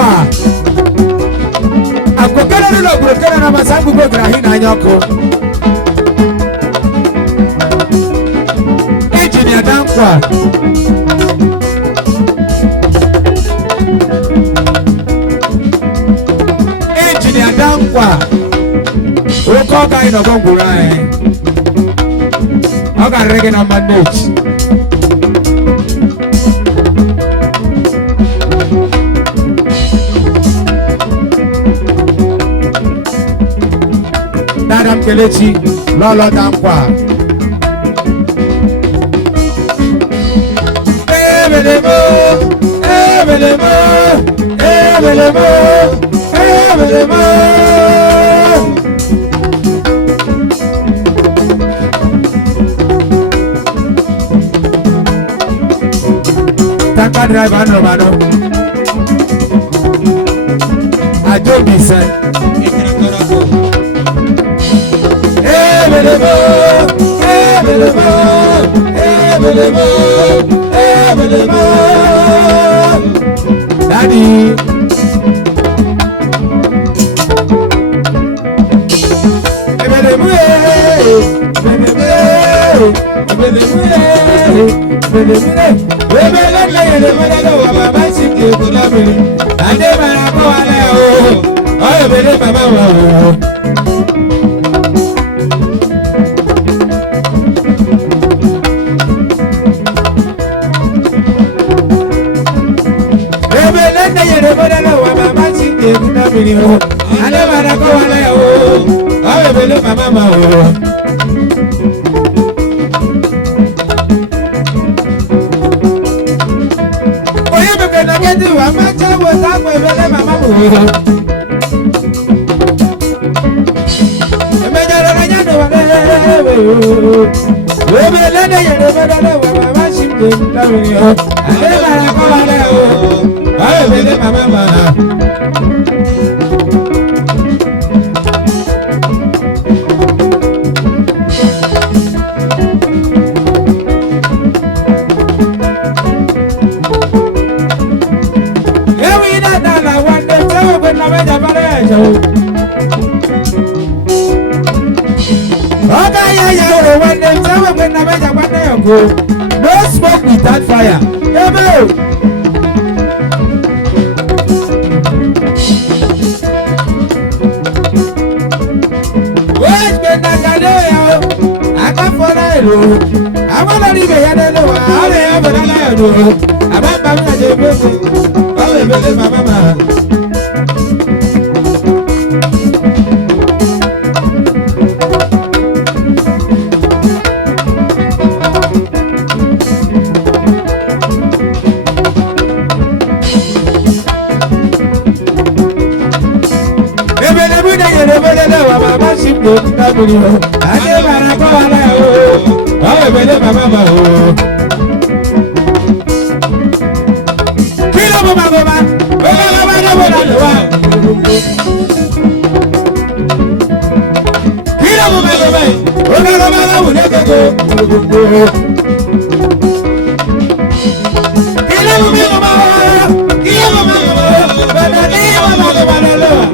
dankwa akokere nulo brokere na masangu bogra hina nyoko engineer dankwa engineer dankwa oko ga ino gongura oga rege na manage Madam Kelechi, Lolo Dankwa. Ebelemo, ebelemo, ebelemo, ebelemo. Tanka driver no mano. I don't be sent. Ebelemo, ebelemo, ebelemo, ebelemo. Daddy. Ebelemo, ebelemo, ebelemo, ebelemo. Ebelemo, ebelemo, baba sike kulabiri. Ade mara ko ale o. Oh, ebelemo baba o. Ale mara ko wale o, awe bele mama o. Oye me ke na geti wa ma cha wo ta ko bele mama o. Me jara na nya no wale o. We bele na ye de bele wa mama shimbe ta mi o. Ale mara ko wale o, awe bele mama. No smoke without fire. Amen. Wait, but I can't follow you. I want to leave a yellow. I have another. I'm not going to do it. Oh, mama. Ade bara ko wala o, awe bele mama o. Kilo mama mama, oga mama na bola lowa. Kilo mama mama, oga mama na wule keko. Kilo mama mama, kilo mama mama, bana ni mama mama na lowa.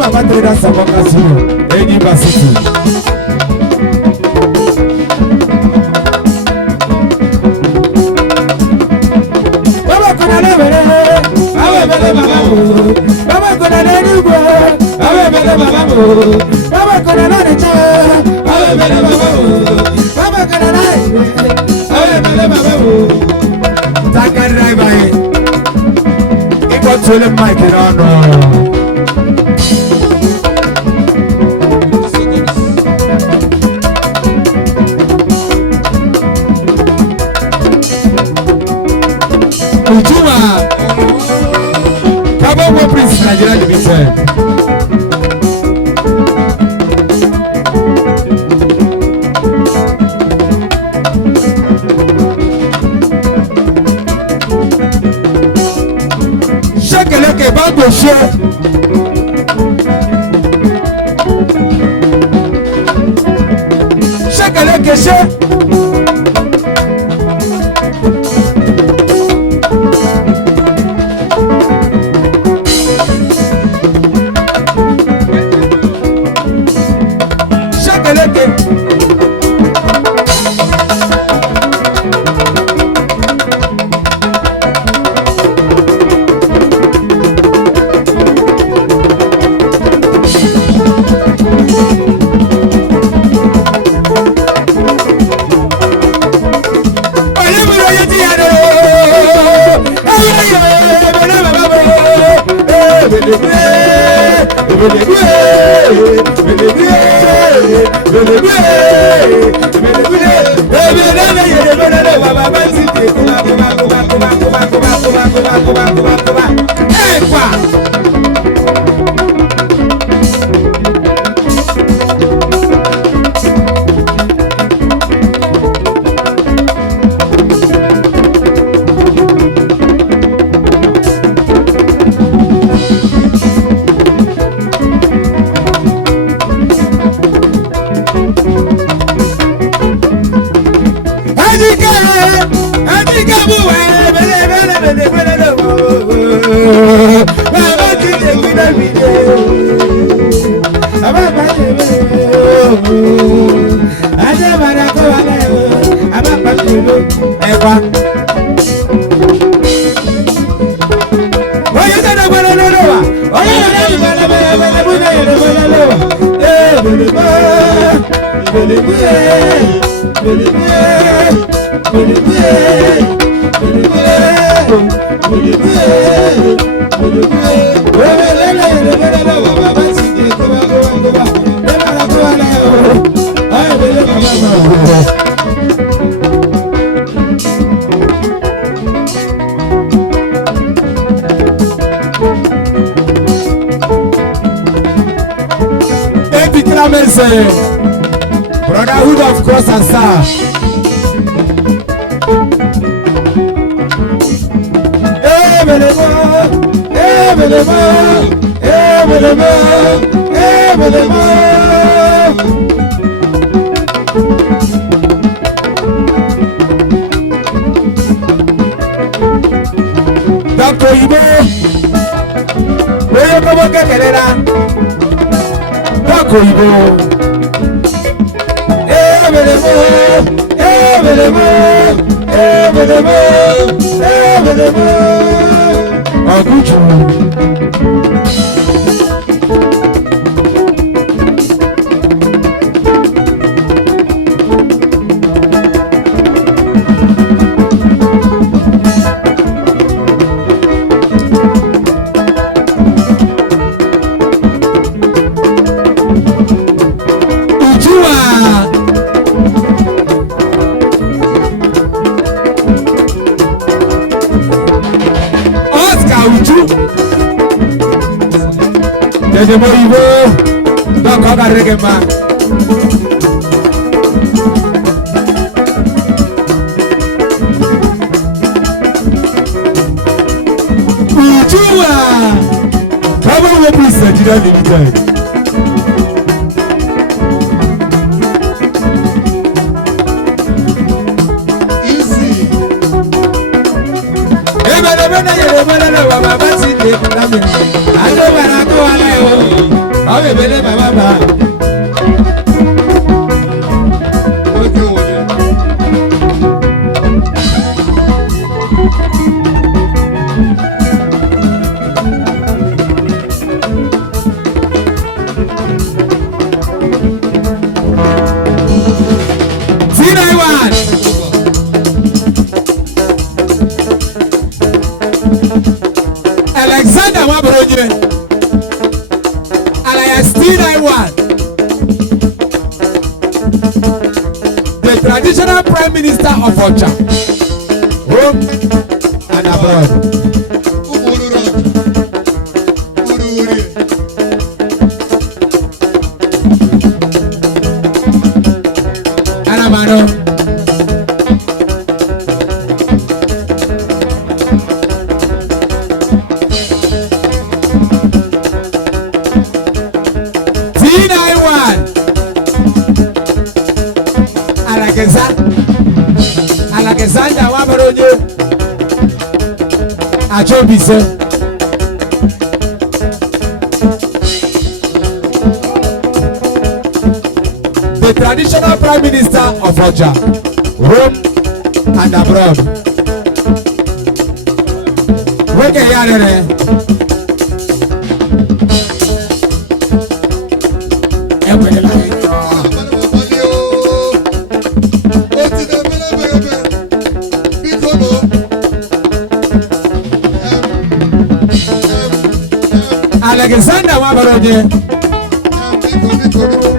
Baba trader Saboka Zulu, University. Baba kuna nebele, awe bele baba mo. Baba kuna nenugo, awe bele baba mo. Baba kuna necha, awe bele baba mo. Baba kuna nai, awe bele baba mo. Taka driver, iko tole mic on. Would you Power Prince Nigeria Limited. Shekeleke Bango Show. Shekeleke Show. Brotherhood of Cross and Star. Dr. Ibo, where you come get Kelera? Dr. Ibo. Desde Moribo, no coca reggae man. Ujua, Power Prince Nigeria Limited. Easy. Alexander Wabrojire, alias T91, the traditional Prime Minister of Ocha, home and abroad. Ajobise. The traditional Prime Minister of Oja, home and abroad. Weke yarere. Alexander Wabaroje. Kita.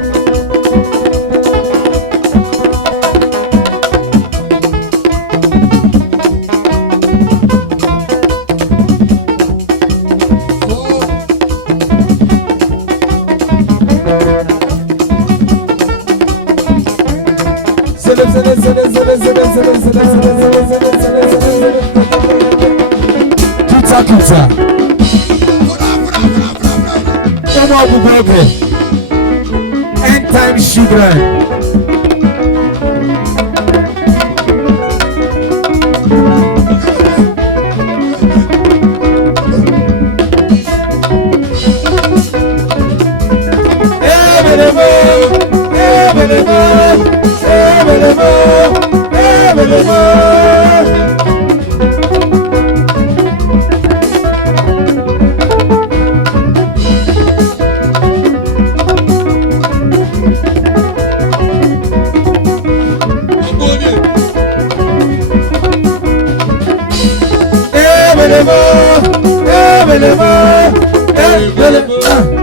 End time children. Belemo, belemo, belemo.